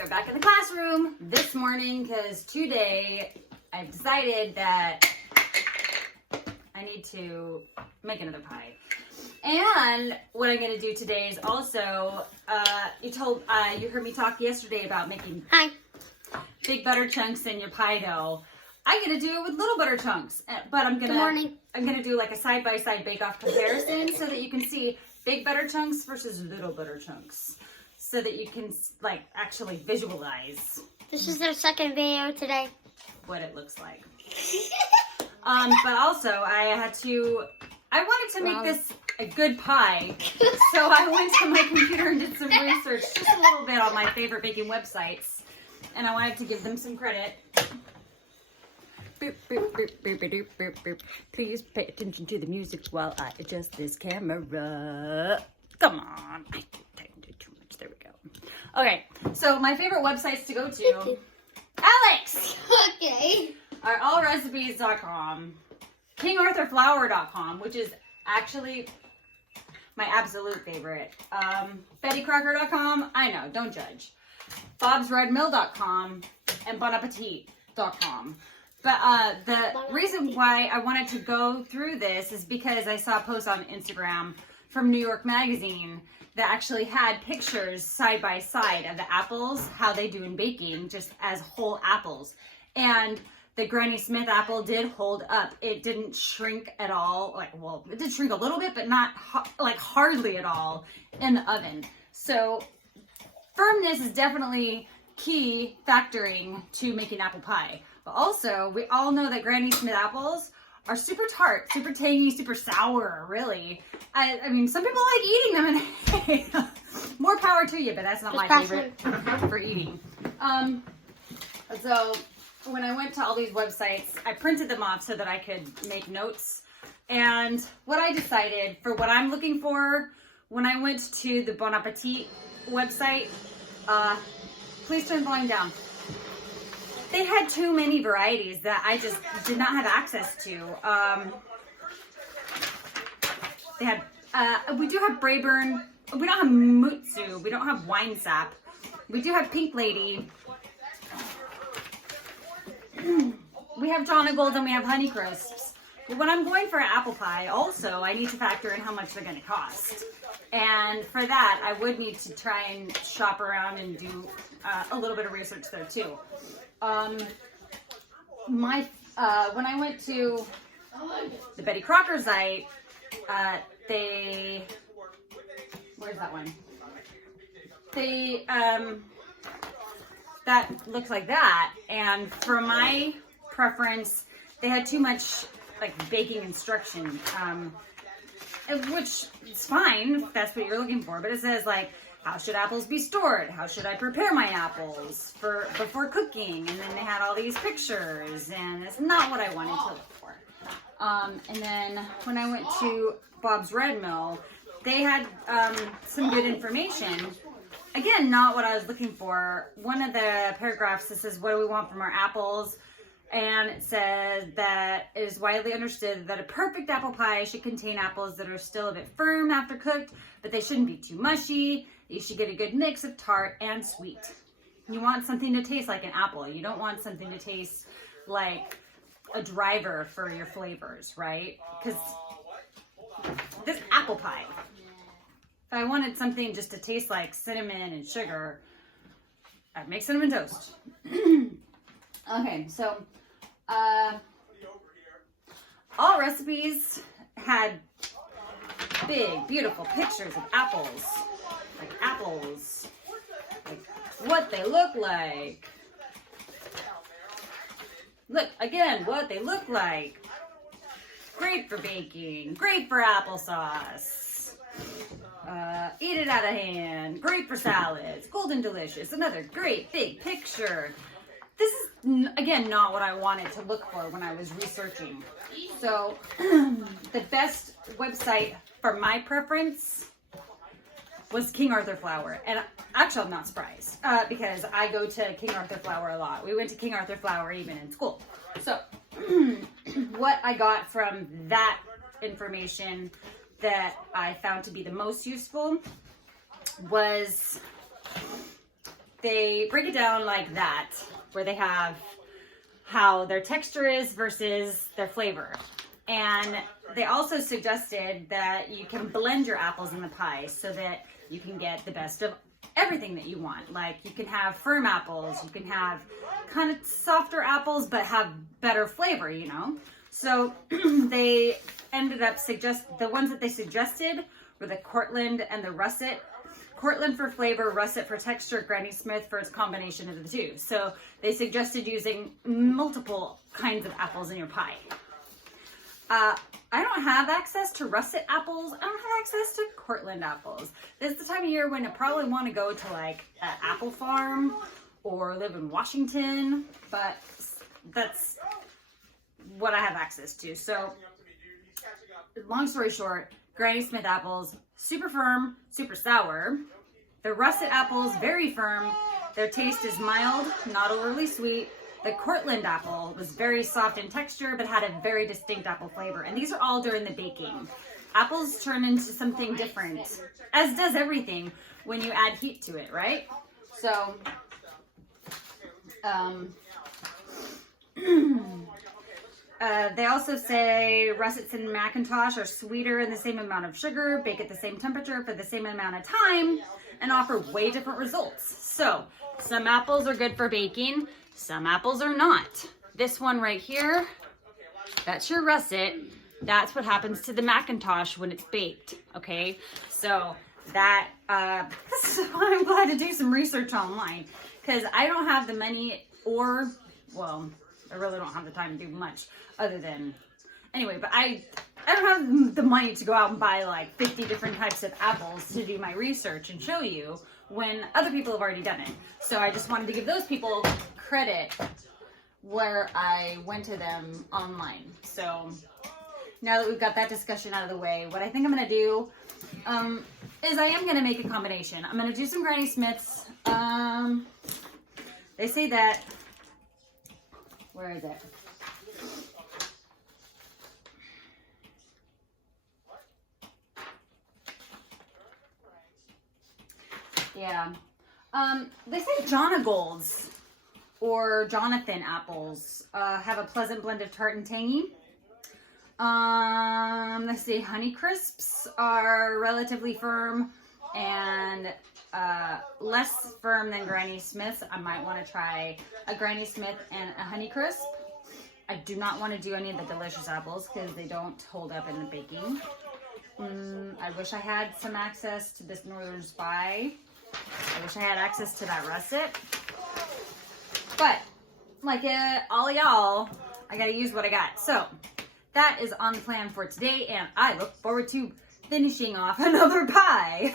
we are back in the classroom this morning because today I've decided that I need to make another pie. And what I'm going to do today is also, you heard me talk yesterday about making big butter chunks in your pie dough. I'm going to do it with little butter chunks, but I'm going to do like a side-by-side bake-off comparison so that you can see big butter chunks versus little butter chunks, so that you can like actually visualize. This is their second video today. What it looks like. But also I wanted to make this a good pie, so I went to my computer and did some research, just a little bit on my favorite baking websites, and I wanted to give them some credit. Boop, boop, boop, boop, boop, boop, boop. Please pay attention to the music while I adjust this camera. Come on. I did too much. There we go. Okay, so my favorite websites to go to, Alex! Okay. Are allrecipes.com, kingarthurflour.com, which is actually my absolute favorite. BettyCrocker.com, I know, don't judge. Bob'sRedMill.com and BonAppetit.com. But the reason why I wanted to go through this is because I saw a post on Instagram from New York Magazine that actually had pictures side by side of the apples, how they do in baking, just as whole apples. And the Granny Smith apple did hold up. It didn't shrink at all. It did shrink a little bit, but not hardly at all in the oven. So firmness is definitely key factoring to making apple pie. But also, we all know that Granny Smith apples are super tart, super tangy, super sour, really. I mean, some people like eating them, and hey, more power to you, but that's not my favorite for eating. So when I went to all these websites, I printed them off so that I could make notes. And what I decided for what I'm looking for when I went to the Bon Appetit website, please turn the volume down. They had too many varieties that I just did not have access to. They had, we do have Brayburn. We don't have Mutsu. We don't have Wine Sap. We do have Pink Lady. We have Jonagolds and we have Honey Crisps. But when I'm going for an apple pie, also, I need to factor in how much they're going to cost. And for that, I would need to try and shop around and do a little bit of research there too. When I went to the Betty Crocker site, where's that one? That looks like that, and for my preference, they had too much like baking instruction, which is fine if that's what you're looking for, but it says like, how should apples be stored? How should I prepare my apples before cooking? And then they had all these pictures, and it's not what I wanted to look for. And then when I went to Bob's Red Mill, they had some good information. Again, not what I was looking for. One of the paragraphs that says, what do we want from our apples? And it says that it is widely understood that a perfect apple pie should contain apples that are still a bit firm after cooked, but they shouldn't be too mushy. You should get a good mix of tart and sweet. You want something to taste like an apple. You don't want something to taste like a driver for your flavors, right? Because this apple pie, if I wanted something just to taste like cinnamon and sugar, I'd make cinnamon toast. Okay, so all recipes had big, beautiful pictures of apples. Like what they look like. Look, again, what they look like. Great for baking, great for applesauce. Eat it out of hand, great for salads, golden delicious, another great big picture. This is, again, not what I wanted to look for when I was researching. So, the best website for my preference was King Arthur Flour. And actually, I'm not surprised because I go to King Arthur Flour a lot. We went to King Arthur Flour even in school. So, what I got from that information that I found to be the most useful was they break it down like that, where they have how their texture is versus their flavor. And they also suggested that you can blend your apples in the pie so that you can get the best of everything that you want. Like you can have firm apples, you can have kind of softer apples, but have better flavor, you know? So they ended up the ones that they suggested were the Cortland and the Russet. Cortland for flavor, Russet for texture, Granny Smith for its combination of the two. So they suggested using multiple kinds of apples in your pie. I don't have access to Russet apples. I don't have access to Cortland apples. This is the time of year when I probably want to go to like an apple farm or live in Washington, but that's what I have access to. So long story short, Granny Smith apples, super firm, super sour. The Russet apples, very firm. Their taste is mild, not overly sweet. The Cortland apple was very soft in texture, but had a very distinct apple flavor. And these are all during the baking. Apples turn into something different, as does everything when you add heat to it, right? So, they also say Russets and Macintosh are sweeter in the same amount of sugar, bake at the same temperature for the same amount of time, and offer way different results. So, some apples are good for baking, some apples are not. This one right here, that's your Russet. That's what happens to the Macintosh when it's baked, okay? So, that, this is why I'm glad to do some research online, because I don't have the money or, well, I really don't have the time to do much other than, anyway, but I don't have the money to go out and buy like 50 different types of apples to do my research and show you when other people have already done it. So I just wanted to give those people credit where I went to them online. So now that we've got that discussion out of the way, what I think I'm going to do is I am going to make a combination. I'm going to do some Granny Smiths. They say that, where is it? Yeah. They say Jonagolds or Jonathan apples have a pleasant blend of tart and tangy. Let's see, Honey Crisps are relatively firm and less firm than Granny Smiths. I might want to try a Granny Smith and a Honey Crisp. I do not want to do any of the delicious apples because they don't hold up in the baking. I wish I had some access to this Northern Spy. I wish I had access to that Russet. But, like all of y'all, I gotta use what I got. So, that is on the plan for today, and I look forward to finishing off another pie.